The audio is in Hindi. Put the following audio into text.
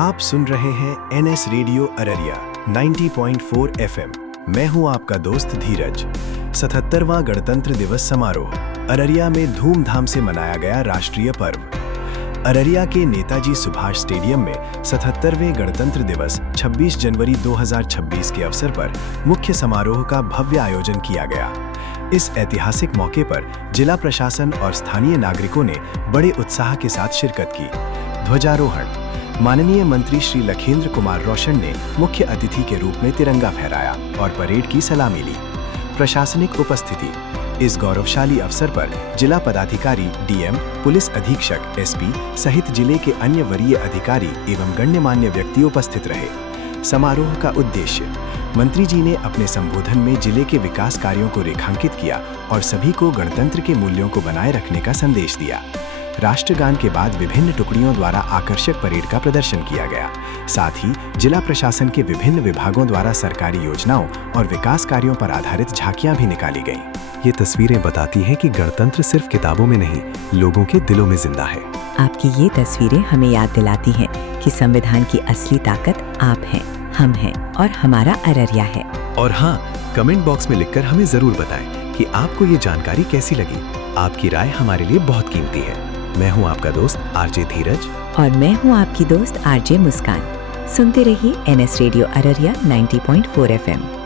आप सुन रहे हैं NS रेडियो अररिया 90.4 FM। मैं हूं आपका दोस्त धीरज। 77वां गणतंत्र दिवस समारोह अररिया में धूमधाम से मनाया गया राष्ट्रीय पर्व। अररिया के नेताजी सुभाष स्टेडियम में 77वें गणतंत्र दिवस 26 जनवरी 2026 के अवसर पर मुख्य समारोह का भव्य आयोजन किया गया। इस ऐतिहासिक मौके पर जिला प्रशासन और स्थानीय नागरिकों ने बड़े उत्साह के साथ शिरकत की। ध्वजारोहण माननीय मंत्री श्री लखेंद्र कुमार रोशन ने मुख्य अतिथि के रूप में तिरंगा फहराया और परेड की सलामी ली। प्रशासनिक उपस्थिति इस गौरवशाली अवसर पर जिला पदाधिकारी, डीएम, पुलिस अधीक्षक, एसपी सहित जिले के अन्य वरीय अधिकारी एवं गण्यमान्य व्यक्ति उपस्थित रहे। समारोह का उद्देश्य मंत्री जी ने अपने संबोधन में जिले के विकास कार्यों को रेखांकित किया और सभी को गणतंत्र के मूल्यों को बनाए रखने का संदेश दिया। राष्ट्रगान के बाद विभिन्न टुकड़ियों द्वारा आकर्षक परेड का प्रदर्शन किया गया। साथ ही जिला प्रशासन के विभिन्न विभागों द्वारा सरकारी योजनाओं और विकास कार्यों पर आधारित झांकियां भी निकाली गईं। ये तस्वीरें बताती हैं कि गणतंत्र सिर्फ किताबों में नहीं, लोगों के दिलों में जिंदा है। आपकी ये तस्वीरें हमें याद दिलाती हैं कि संविधान की असली ताकत आप हैं, हम हैं और हमारा अररिया है। और हाँ, कमेंट बॉक्स में लिखकर हमें जरूर बताएं कि आपको ये जानकारी कैसी लगी। आपकी राय हमारे लिए बहुत कीमती है। मैं हूँ आपका दोस्त आरजे धीरज और मैं हूँ आपकी दोस्त आरजे मुस्कान। सुनते रहिए NS रेडियो अररिया 90.4 FM।